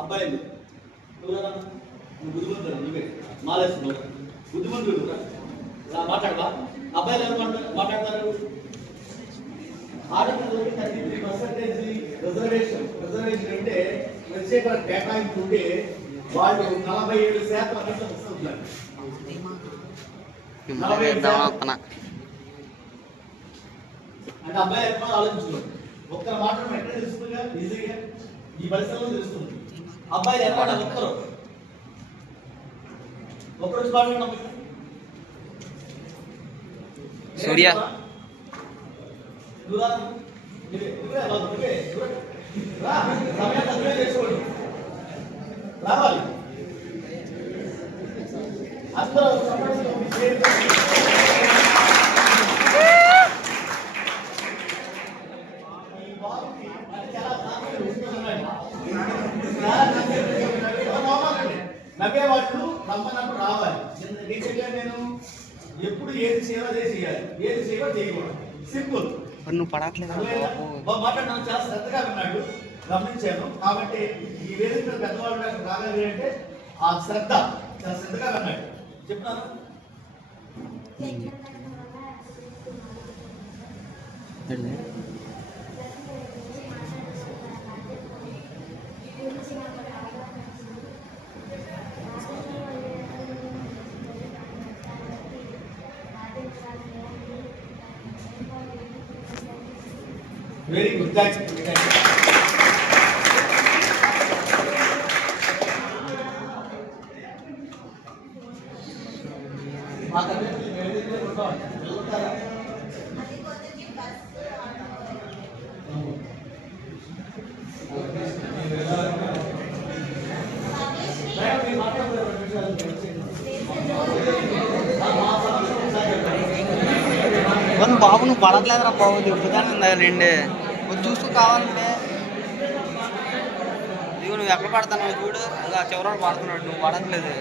అబ్బాయిలు బుద్ధిమంతుడు నువ్వే మాలేస్తున్నావు బుద్ధిమంతుడు మాట్లాడవా అబ్బాయిలు ఎవరు మాట్లాడతారు ఆడపిల్లలకి 33% రిజర్వేషన్ అంటే ప్రత్యేక కేటాయింపు ఉంటే వాళ్ళు 47% వస్తున్నారు. అంటే అబ్బాయి ఎక్కువ ఆలోచించుకోండి. ఒక్క మాట ఎక్కడ తెలుస్తుందిగా ఈజీగా ఈ పరిస్థితుల్లో తెలుస్తుంది. అబ్బాయి ఎక్కడ ఒక్కరోజు మాట్లాడినా సూర్య రావాలి అందరూ నవ్వేవాళ్ళు రమ్మన్నప్పుడు రావాలి. నేను ఎప్పుడు ఏది చేయాలో అదే చేయాలి, ఏది చేయాలో చేయకూడదు. సింపుల్. నువ్వు పడట్లేదు మాట్లాడినాను, చాలా శ్రద్ధగా విన్నాడు, గమనించాను. కాబట్టి ఈ వేదిక పెద్దవాళ్ళు రాగలిగి అంటే ఆ శ్రద్ధ చాలా శ్రద్ధగా విన్నాడు. చెప్తున్నాను వెరీ గుడ్. బాబు నువ్వు పడట్లేదురా బాబు, దిగుతాను రెండే చూస్తూ కావాలంటే. ఇదిగో నువ్వు ఎక్కడ పడతావు చూడు, అది ఆ చివరి పడుతున్నాడు, నువ్వు పడట్లేదు.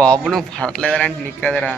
బాబు నువ్వు పడట్లేదంటే నీకు కదరా.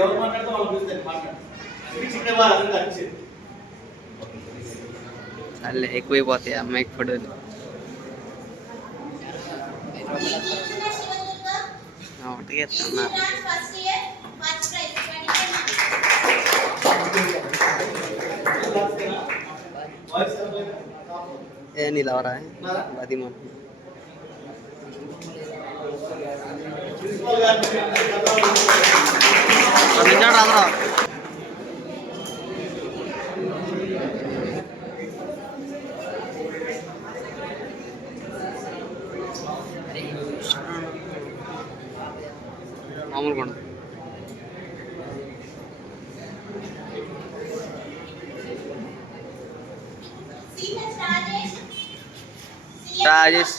ఎవరు మాట్లాడితే వాళ్ళు పిలుస్తారు మాట్లాడు. అల్లే ఎక్కువైపోతాయి అమ్మాయికి ఫోటోలు. ఒకటి ఏ నీలవరా అది మన ప్రిన్సిపల్ గారిని నించాడు రాదురా మామూలు కొండ Rajesh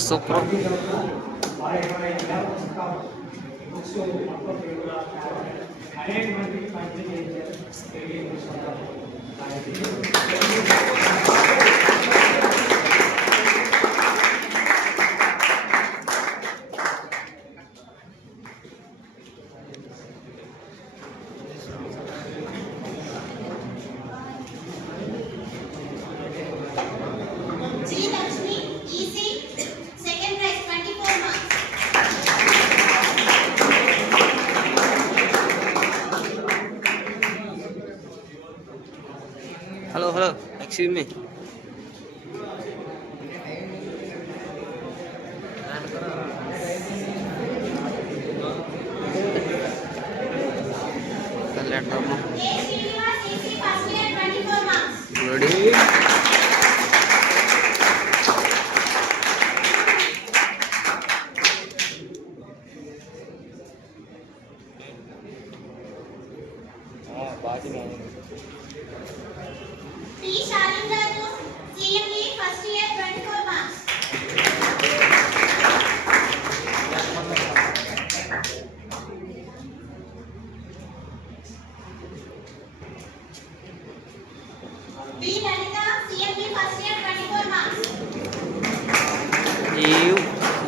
super hello excuse me ready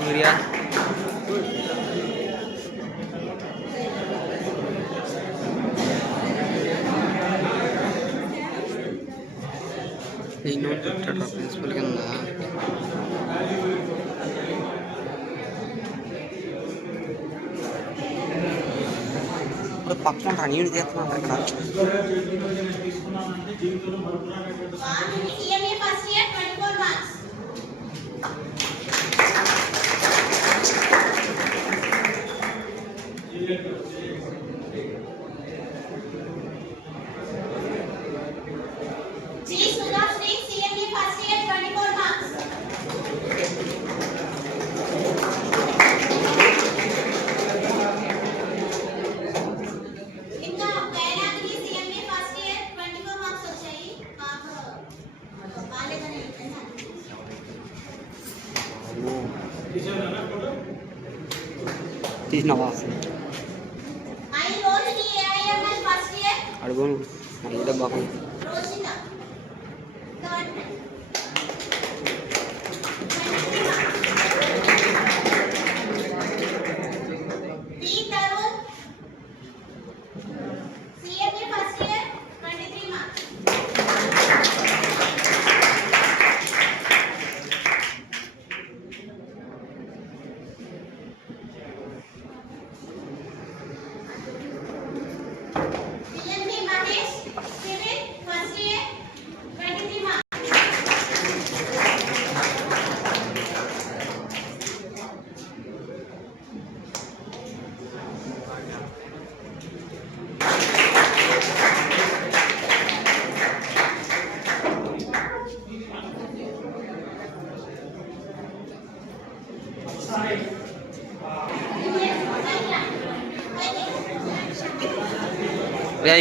Surya ini untuk data prinsipal kena పక్కన రన్ యూనిట్ చేస్తున్నాను ఇక్కడ తీసినావా అడుగును ఇదే బాగుంది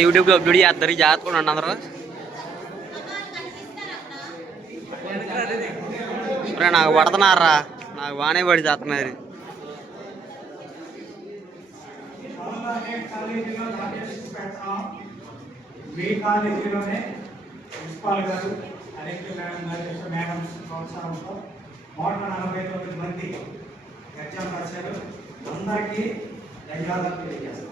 యూట్యూబ్ లో అప్లోడ్ చేస్తారు జాగ్రత్తగా అందరూ నాకు పడుతున్నారా నాకు బాగానే పడి చేస్తున్నారు పెడుతున్నాం. మీ కాలేజీలోనే ప్రిన్సిపాల్ గారు అధిక మేడం ప్రోత్సాహంతో 149 మంది ఎగ్జామ్ రాశారు. అందరికీ ధన్యవాదాలు తెలియజేస్తాం.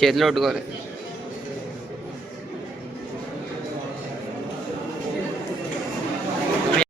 చేతిలో పెట్టుకోవాలి.